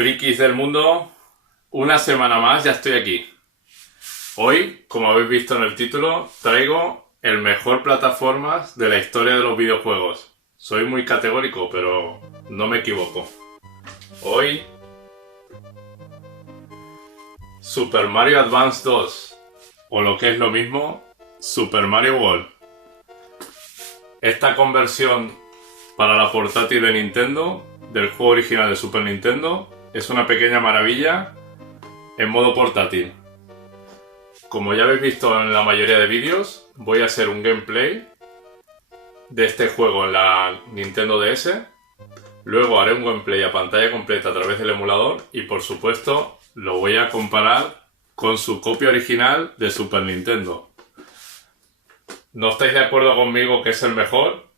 Frikis del mundo, una semana más ya estoy aquí. Hoy, como habéis visto en el título, traigo el mejor plataformas de la historia de los videojuegos. Soy muy categórico, pero no me equivoco. Hoy, Super Mario Advance 2, o lo que es lo mismo, Super Mario World. Esta conversión para la portátil de Nintendo del juego original de Super Nintendo es una pequeña maravilla en modo portátil. Como ya habéis visto en la mayoría de vídeos, voy a hacer un gameplay de este juego en la Nintendo DS. Luego haré un gameplay a pantalla completa a través del emulador y, por supuesto, lo voy a comparar con su copia original de Super Nintendo. ¿No estáis de acuerdo conmigo que es el mejor?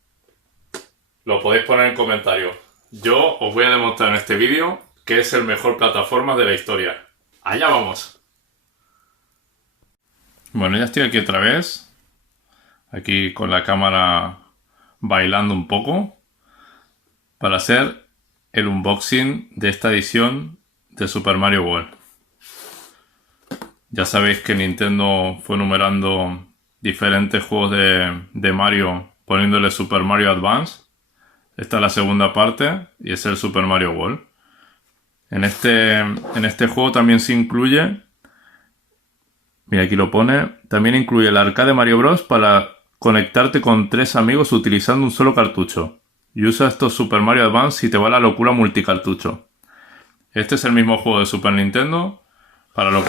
Lo podéis poner en comentarios. Yo os voy a demostrar en este vídeo que es el mejor plataforma de la historia. ¡Allá vamos! Bueno, ya estoy aquí otra vez. Aquí con la cámara bailando un poco para hacer el unboxing de esta edición de Super Mario World. Ya sabéis que Nintendo fue numerando diferentes juegos de Mario poniéndole Super Mario Advance. Esta es la segunda parte y es el Super Mario World. En este juego también se incluye, mira aquí lo pone, también incluye el arcade Mario Bros. Para conectarte con 3 amigos utilizando un solo cartucho. Y usa estos Super Mario Advance y te va la locura multicartucho. Este es el mismo juego de Super Nintendo. Para los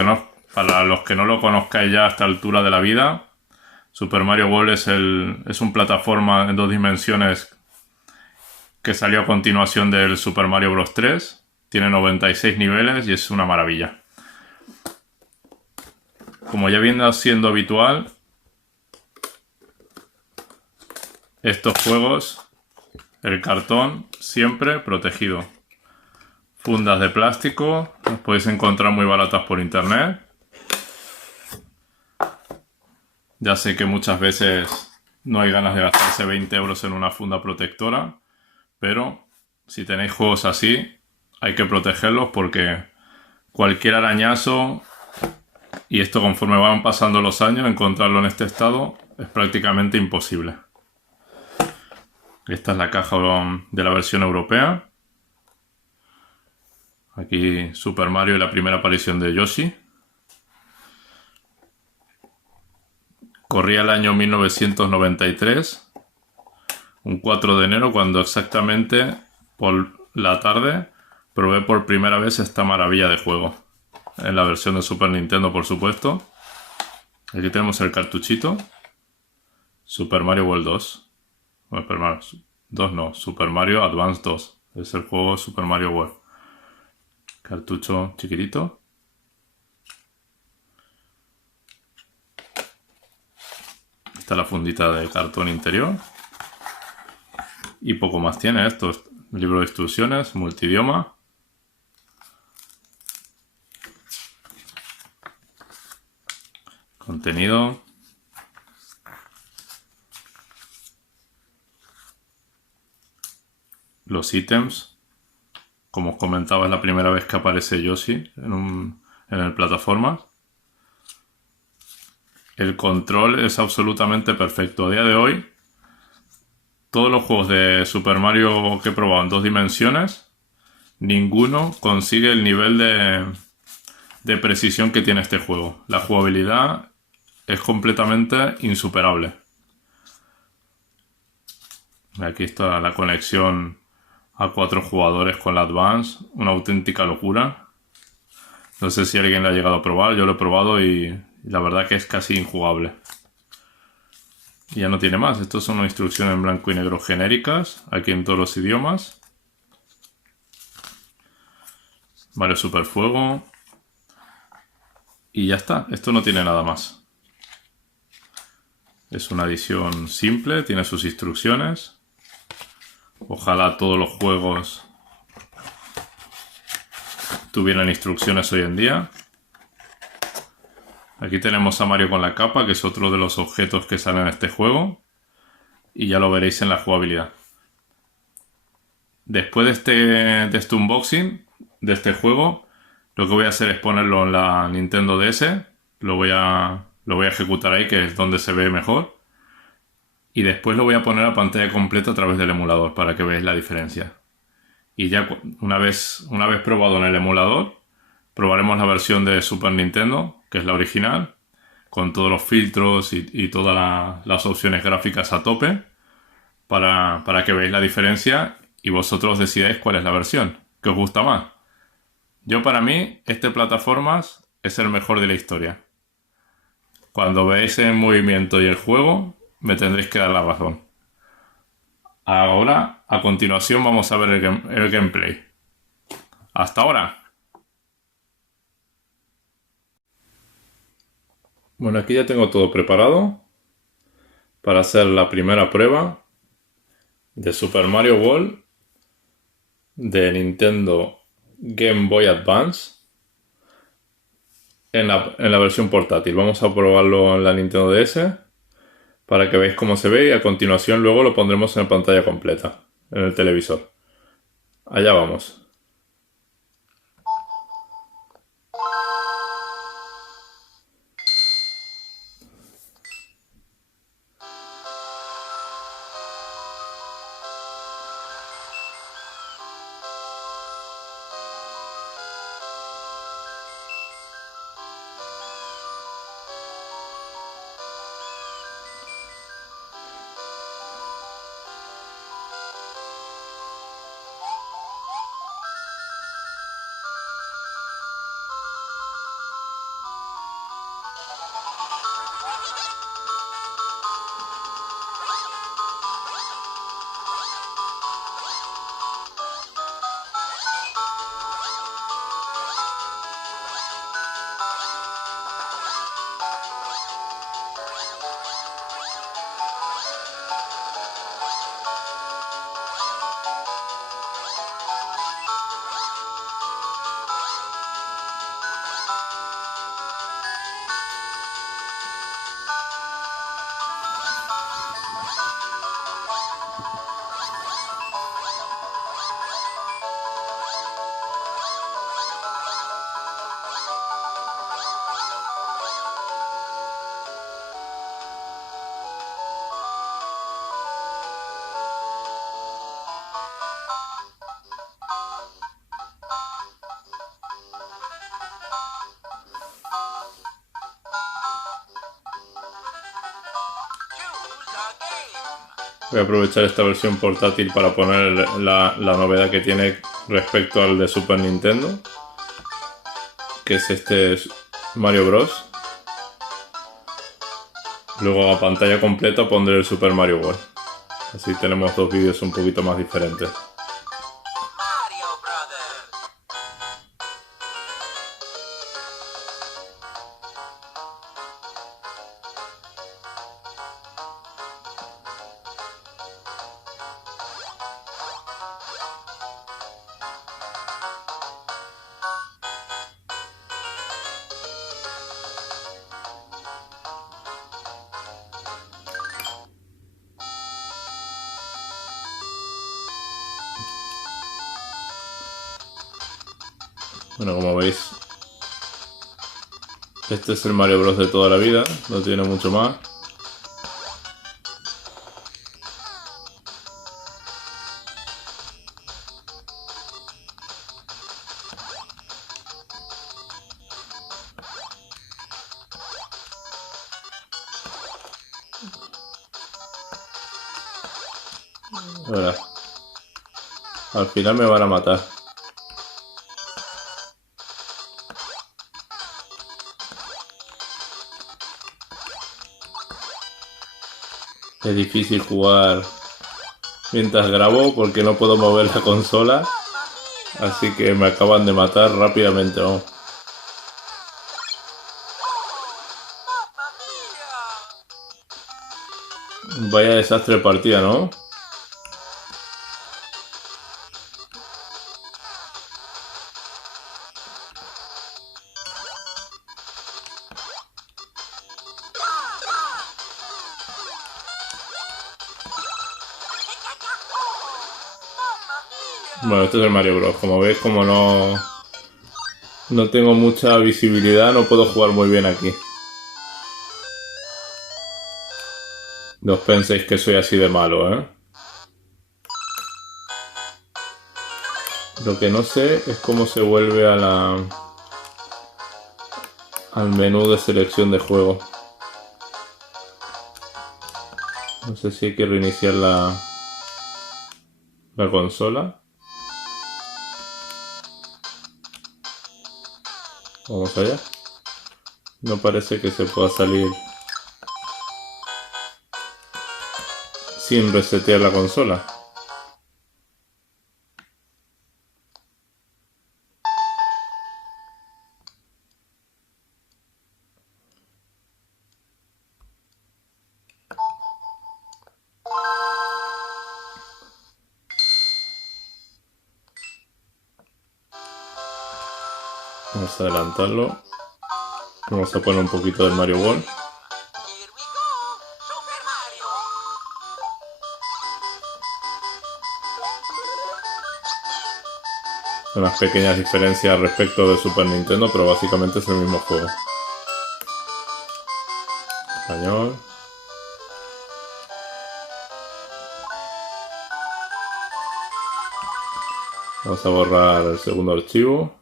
que no lo conozcáis ya a esta altura de la vida, Super Mario World es un plataforma en 2 dimensiones que salió a continuación del Super Mario Bros. 3. Tiene 96 niveles y es una maravilla. Como ya viene siendo habitual, estos juegos, el cartón siempre protegido. Fundas de plástico, las podéis encontrar muy baratas por internet. Ya sé que muchas veces no hay ganas de gastarse 20 euros en una funda protectora, pero si tenéis juegos así, hay que protegerlos porque cualquier arañazo, y esto conforme van pasando los años, encontrarlo en este estado es prácticamente imposible. Esta es la caja de la versión europea. Aquí Super Mario y la primera aparición de Yoshi. Corría el año 1993, un 4 de enero, cuando exactamente por la tarde probé por primera vez esta maravilla de juego. En la versión de Super Nintendo, por supuesto. Aquí tenemos el cartuchito. Super Mario World 2. Bueno, Super Mario 2 no, Super Mario Advance 2. Es el juego Super Mario World. Cartucho chiquitito. Esta es la fundita de cartón interior. Y poco más tiene esto. Libro de instrucciones, multidioma. Contenido. Los ítems. Como os comentaba, es la primera vez que aparece Yoshi en el plataforma. El control es absolutamente perfecto. A día de hoy, todos los juegos de Super Mario que he probado en 2 dimensiones, ninguno consigue el nivel de precisión que tiene este juego. La jugabilidad es completamente insuperable. Aquí está la conexión a 4 jugadores con la Advance. Una auténtica locura. No sé si alguien lo ha llegado a probar. Yo lo he probado y la verdad que es casi injugable. Y ya no tiene más. Estos son instrucciones en blanco y negro genéricas. Aquí en todos los idiomas. Mario Super Fuego. Y ya está. Esto no tiene nada más. Es una edición simple. Tiene sus instrucciones. Ojalá todos los juegos tuvieran instrucciones hoy en día. Aquí tenemos a Mario con la capa, que es otro de los objetos que salen en este juego. Y ya lo veréis en la jugabilidad. Después de este unboxing, de este juego, lo que voy a hacer es ponerlo en la Nintendo DS, lo voy a ejecutar ahí, que es donde se ve mejor, y después lo voy a poner a pantalla completa a través del emulador para que veáis la diferencia. Y ya una vez probado en el emulador, probaremos la versión de Super Nintendo, que es la original, con todos los filtros y todas las opciones gráficas a tope, para que veáis la diferencia y vosotros decidáis cuál es la versión que os gusta más. Para mí, este plataformas es el mejor de la historia. Cuando veáis el movimiento y el juego, me tendréis que dar la razón. Ahora, a continuación, vamos a ver el gameplay. Hasta ahora. Bueno, aquí ya tengo todo preparado para hacer la primera prueba de Super Mario World de Nintendo Game Boy Advance en la versión portátil. Vamos a probarlo en la Nintendo DS para que veáis cómo se ve y a continuación luego lo pondremos en pantalla completa, en el televisor. Allá vamos. Voy a aprovechar esta versión portátil para poner la novedad que tiene respecto al de Super Nintendo, que es este Mario Bros. Luego a pantalla completa pondré el Super Mario World. Así tenemos dos vídeos un poquito más diferentes. Bueno, como veis, este es el Mario Bros de toda la vida, no tiene mucho más. Ahora, al final me van a matar. Es difícil jugar mientras grabo porque no puedo mover la consola, así que me acaban de matar rápidamente, ¿no? Vaya desastre de partida, ¿no? Bueno, este es el Mario Bros. Como veis, como no No tengo mucha visibilidad, no puedo jugar muy bien aquí. No os penséis que soy así de malo, ¿eh? Lo que no sé es cómo se vuelve a al menú de selección de juego. No sé si hay que reiniciar la consola. Vamos allá. No parece que se pueda salir sin resetear la consola. Vamos a adelantarlo. Vamos a poner un poquito del Mario World. Unas pequeñas diferencias respecto de Super Nintendo, pero básicamente es el mismo juego. Español. Vamos a borrar el segundo archivo.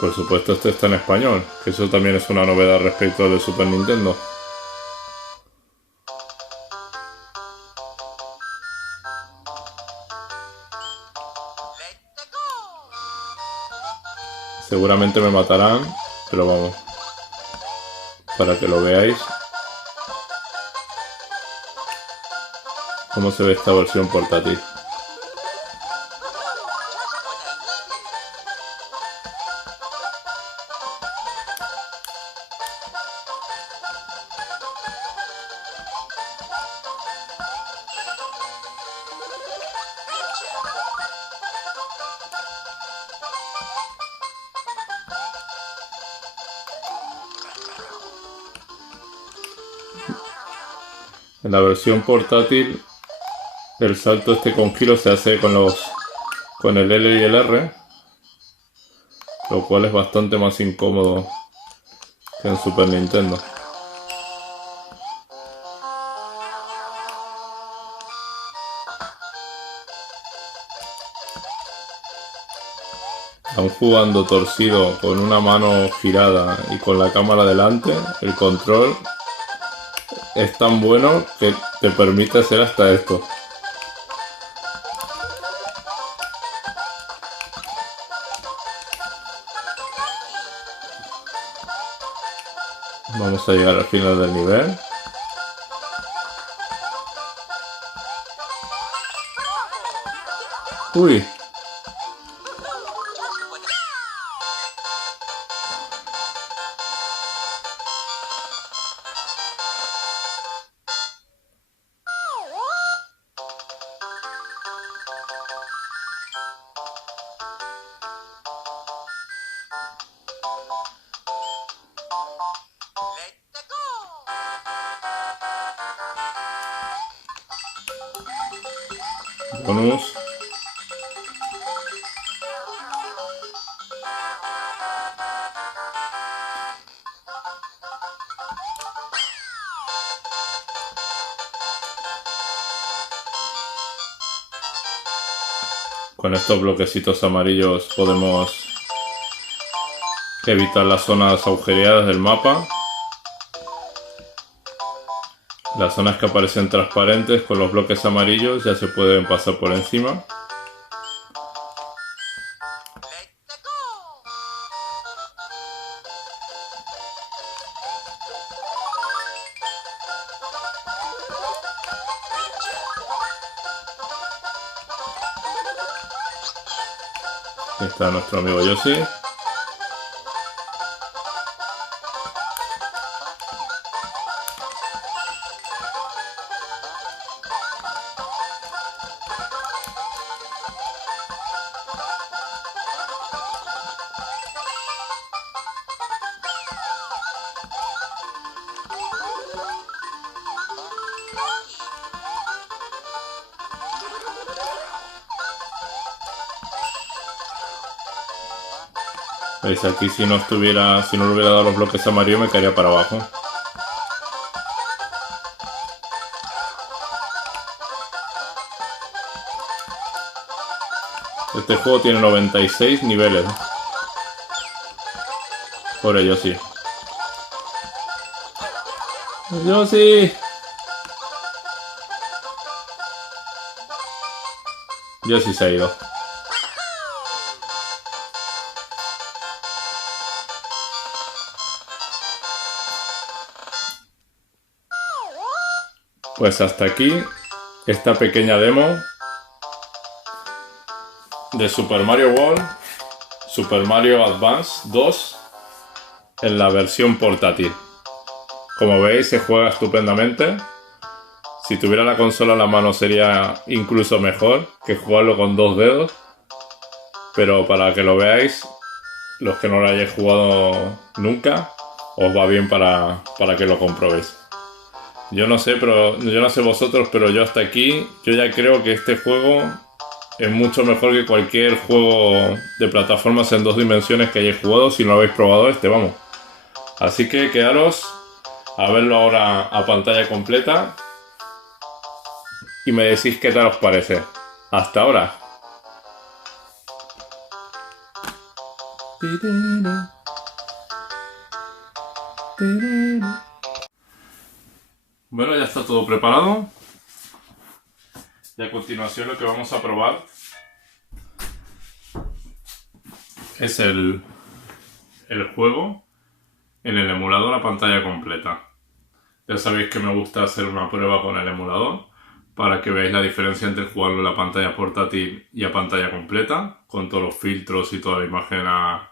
Por supuesto, este está en español, que eso también es una novedad respecto del Super Nintendo. Seguramente me matarán, pero vamos, para que lo veáis cómo se ve esta versión portátil. En la versión portátil el salto este con giro se hace con el L y el R, lo cual es bastante más incómodo que en Super Nintendo. Aún jugando torcido con una mano girada y con la cámara delante, el control es tan bueno que te permite hacer hasta esto. Vamos a llegar al final del nivel. Uy. Bonus. Con estos bloquecitos amarillos podemos evitar las zonas agujereadas del mapa. Las zonas que aparecen transparentes con los bloques amarillos ya se pueden pasar por encima. Aquí está nuestro amigo Yoshi. ¿Veis? Aquí si no le hubiera dado los bloques a Mario me caería para abajo. Este juego tiene 96 niveles. Por ello sí. Yo sí. Yo sí se ha ido. Pues hasta aquí esta pequeña demo de Super Mario World, Super Mario Advance 2 en la versión portátil. Como veis, se juega estupendamente. Si tuviera la consola en la mano sería incluso mejor que jugarlo con 2 dedos. Pero para que lo veáis, los que no lo hayáis jugado nunca, os va bien para que lo comprobéis. Yo no sé vosotros, pero yo hasta aquí, yo ya creo que este juego es mucho mejor que cualquier juego de plataformas en 2 dimensiones que hayáis jugado si no lo habéis probado vamos. Así que quedaros a verlo ahora a pantalla completa y me decís qué tal os parece. Hasta ahora. Bueno, ya está todo preparado. Y a continuación lo que vamos a probar es el juego en el emulador a pantalla completa. Ya sabéis que me gusta hacer una prueba con el emulador para que veáis la diferencia entre jugarlo en la pantalla portátil y a pantalla completa, con todos los filtros y toda la imagen a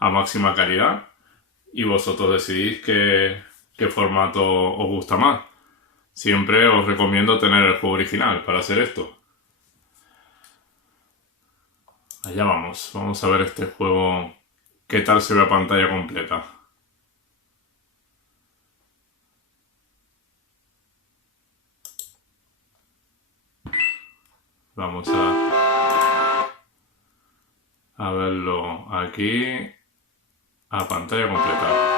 máxima calidad. Y vosotros decidís qué formato os gusta más. Siempre os recomiendo tener el juego original para hacer esto. Allá vamos. Vamos a ver este juego qué tal se ve a pantalla completa. Vamos a verlo aquí a pantalla completa.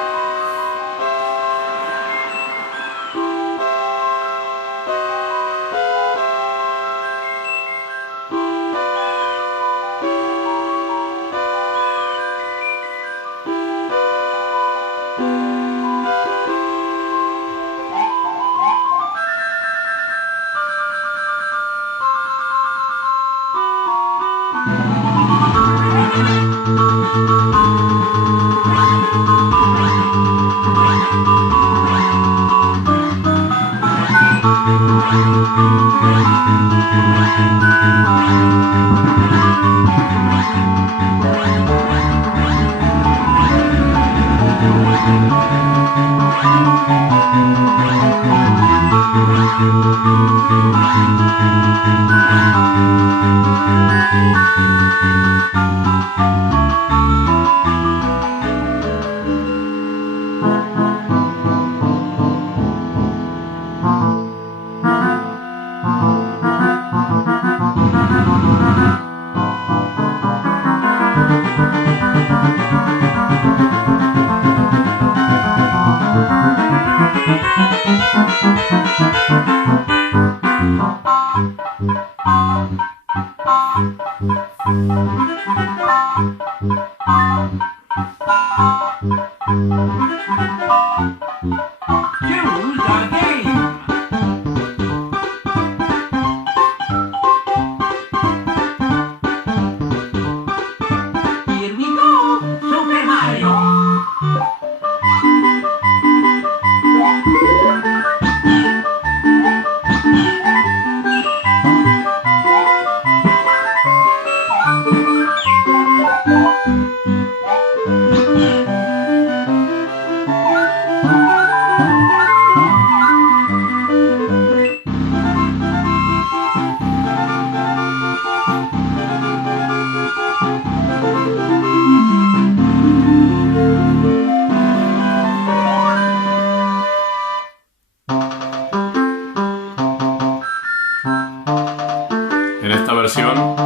En esta versión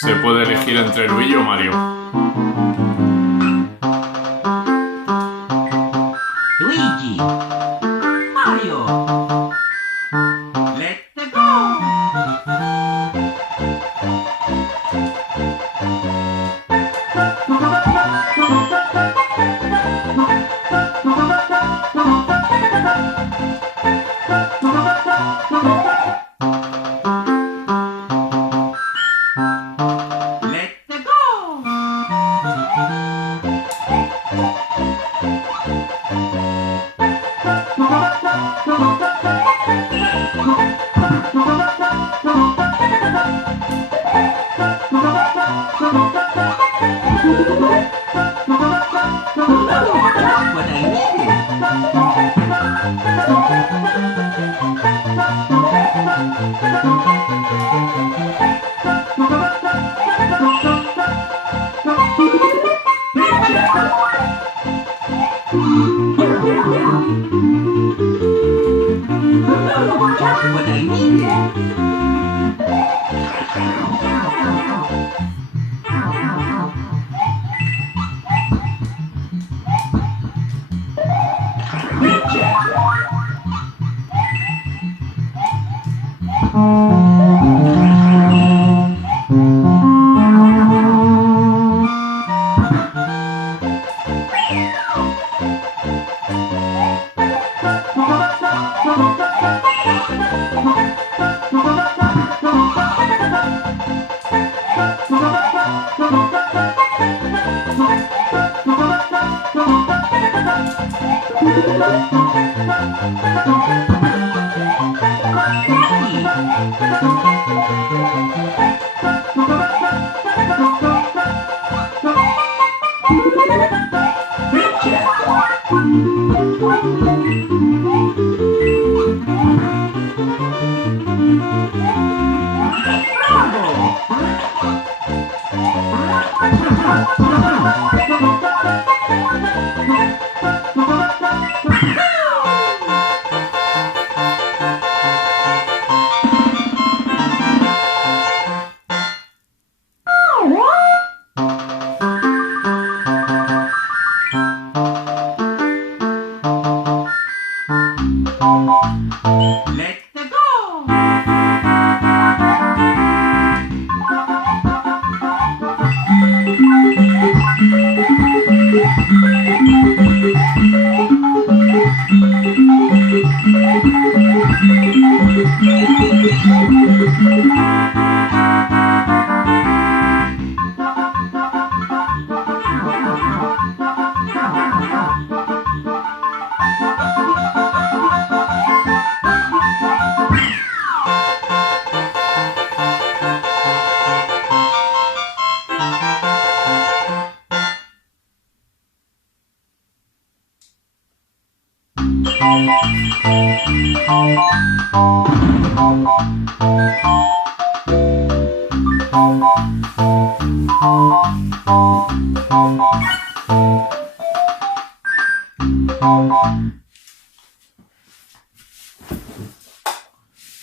se puede elegir entre Luigi o Mario.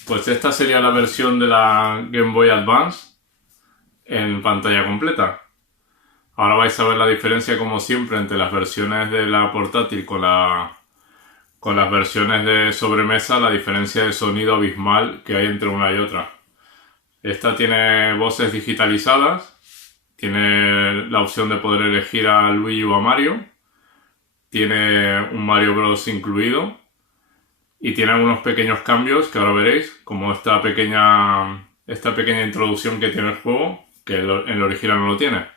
Pues esta sería la versión de la Game Boy Advance en pantalla completa. Ahora vais a ver la diferencia, como siempre, entre las versiones de la portátil con las versiones de sobremesa, la diferencia de sonido abismal que hay entre una y otra. Esta tiene voces digitalizadas, tiene la opción de poder elegir a Luigi o a Mario, tiene un Mario Bros incluido y tiene algunos pequeños cambios que ahora veréis, como esta pequeña introducción que tiene el juego, que en el original no lo tiene.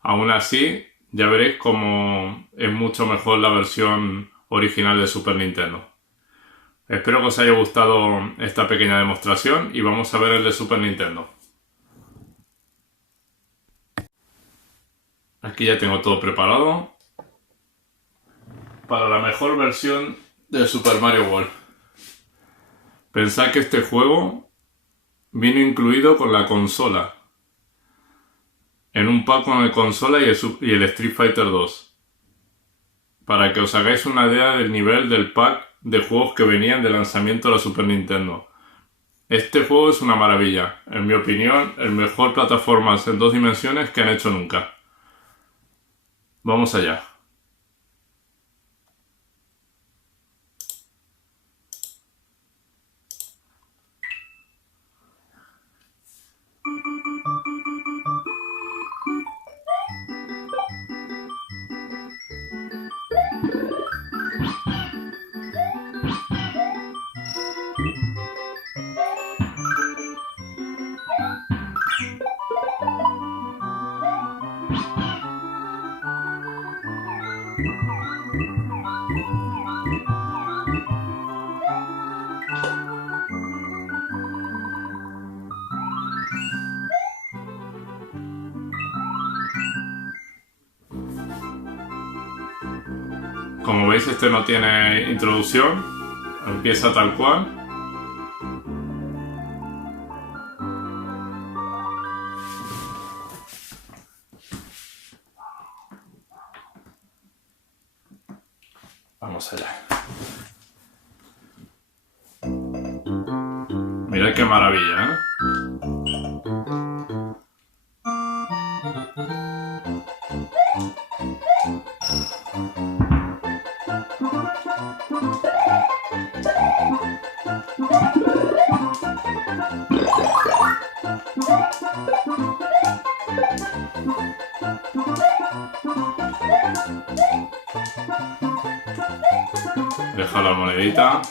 Aún así, ya veréis cómo es mucho mejor la versión original de Super Nintendo. Espero que os haya gustado esta pequeña demostración y vamos a ver el de Super Nintendo. Aquí ya tengo todo preparado para la mejor versión de Super Mario World. Pensad que este juego vino incluido con la consola, en un pack con la consola y el Street Fighter 2. Para que os hagáis una idea del nivel del pack de juegos que venían de lanzamiento de la Super Nintendo. Este juego es una maravilla. En mi opinión, el mejor plataformas en 2 dimensiones que han hecho nunca. Vamos allá. Como veis, este no tiene introducción, empieza tal cual. Vamos allá. Mirad qué maravilla, ¿eh? Deja la monedita.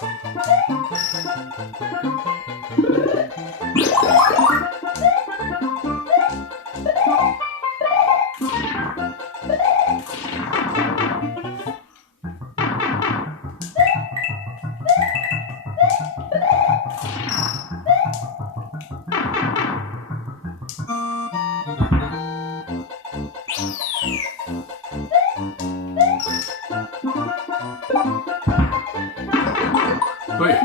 Uy.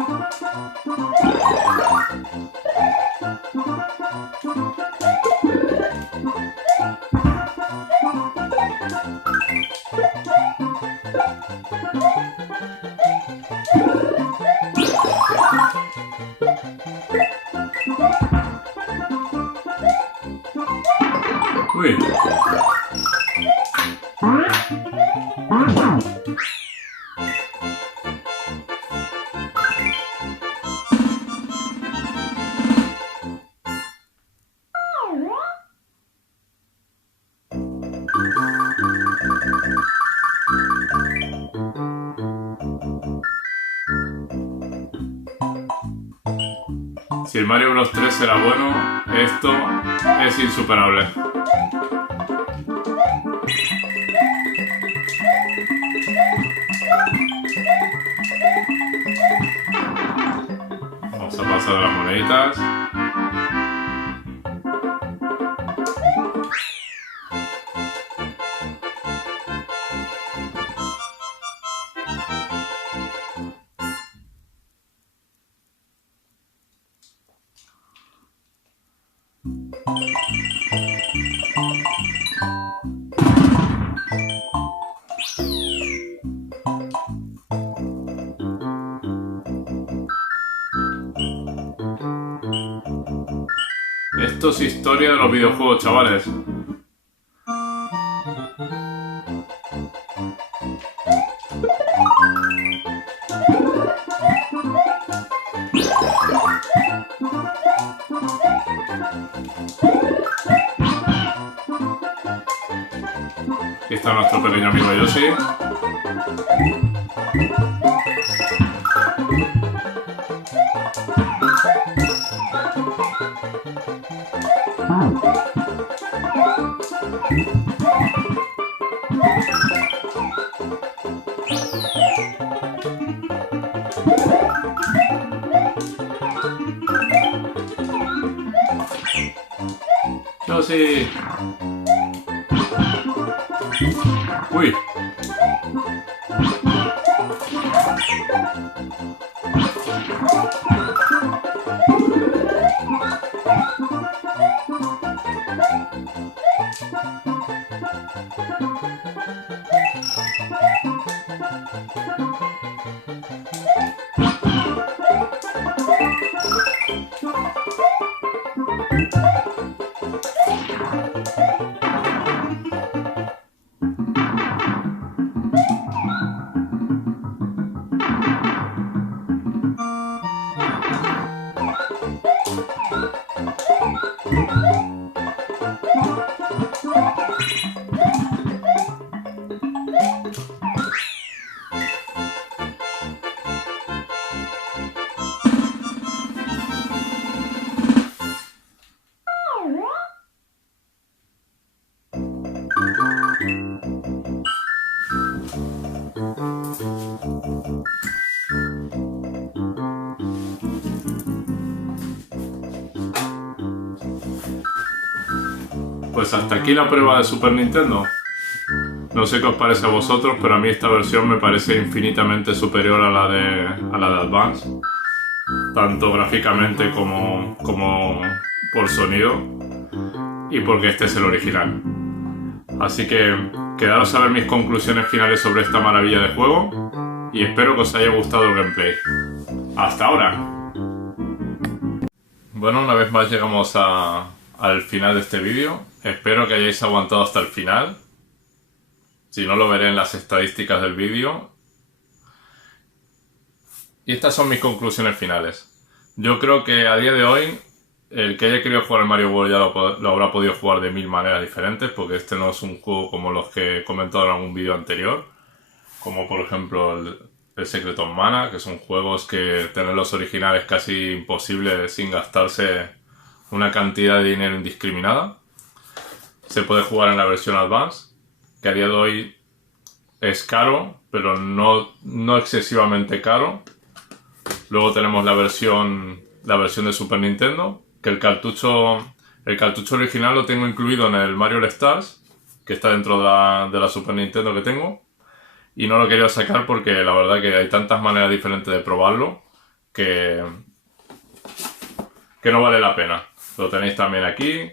Uy. Si el Mario Bros 3 era bueno, esto es insuperable. Vamos a pasar las moneditas. Esto es historia de los videojuegos, chavales. Aquí está nuestro pequeño amigo Yoshi. Yoshi. Uy. Pues hasta aquí la prueba de Super Nintendo. No sé qué os parece a vosotros, pero a mí esta versión me parece infinitamente superior a la de Advance. Tanto gráficamente como por sonido. Y porque este es el original. Así que quedaros a ver mis conclusiones finales sobre esta maravilla de juego. Y espero que os haya gustado el gameplay. ¡Hasta ahora! Bueno, una vez más llegamos al final de este vídeo. Espero que hayáis aguantado hasta el final. Si no, lo veré en las estadísticas del vídeo. Y estas son mis conclusiones finales. Yo creo que a día de hoy, el que haya querido jugar al Mario World ya lo habrá podido jugar de 1000 maneras diferentes, porque este no es un juego como los que he comentado en algún vídeo anterior. Como por ejemplo el Secret of Mana, que son juegos que tener los originales casi imposible sin gastarse una cantidad de dinero indiscriminada. Se puede jugar en la versión Advance, que a día de hoy es caro, pero no excesivamente caro. Luego tenemos la versión de Super Nintendo, que el cartucho El cartucho original lo tengo incluido en el Mario All Stars, que está dentro de la Super Nintendo que tengo. Y no lo quería sacar porque la verdad que hay tantas maneras diferentes de probarlo que no vale la pena. Lo tenéis también aquí,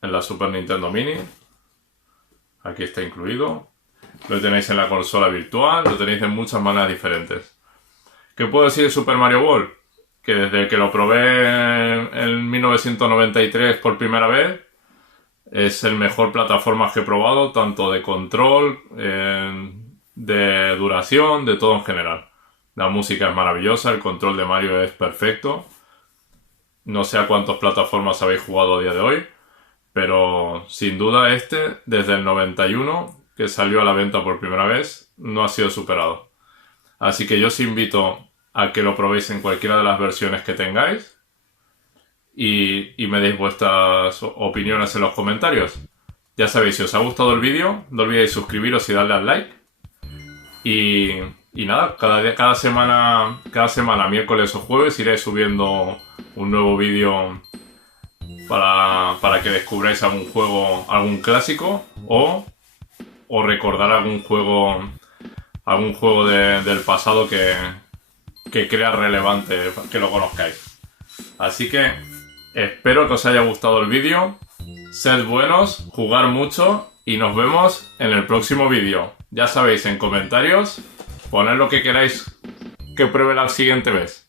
en la Super Nintendo Mini. Aquí está incluido. Lo tenéis en la consola virtual, lo tenéis de muchas maneras diferentes. ¿Qué puedo decir de Super Mario World? Que desde que lo probé en 1993 por primera vez, es el mejor plataforma que he probado, tanto de control, de duración, de todo en general. La música es maravillosa, el control de Mario es perfecto. No sé a cuántas plataformas habéis jugado a día de hoy, pero sin duda desde el 91, que salió a la venta por primera vez, no ha sido superado. Así que yo os invito a que lo probéis en cualquiera de las versiones que tengáis y me deis vuestras opiniones en los comentarios. Ya sabéis, si os ha gustado el vídeo, no olvidéis suscribiros y darle al like. Y nada, cada semana, miércoles o jueves, iré subiendo un nuevo vídeo para que descubráis algún juego, algún clásico o recordar algún juego del pasado que crea relevante que lo conozcáis. Así que espero que os haya gustado el vídeo. Sed buenos, jugar mucho y nos vemos en el próximo vídeo. Ya sabéis, en comentarios, poned lo que queráis que pruebe la siguiente vez.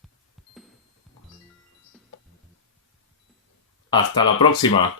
Hasta la próxima.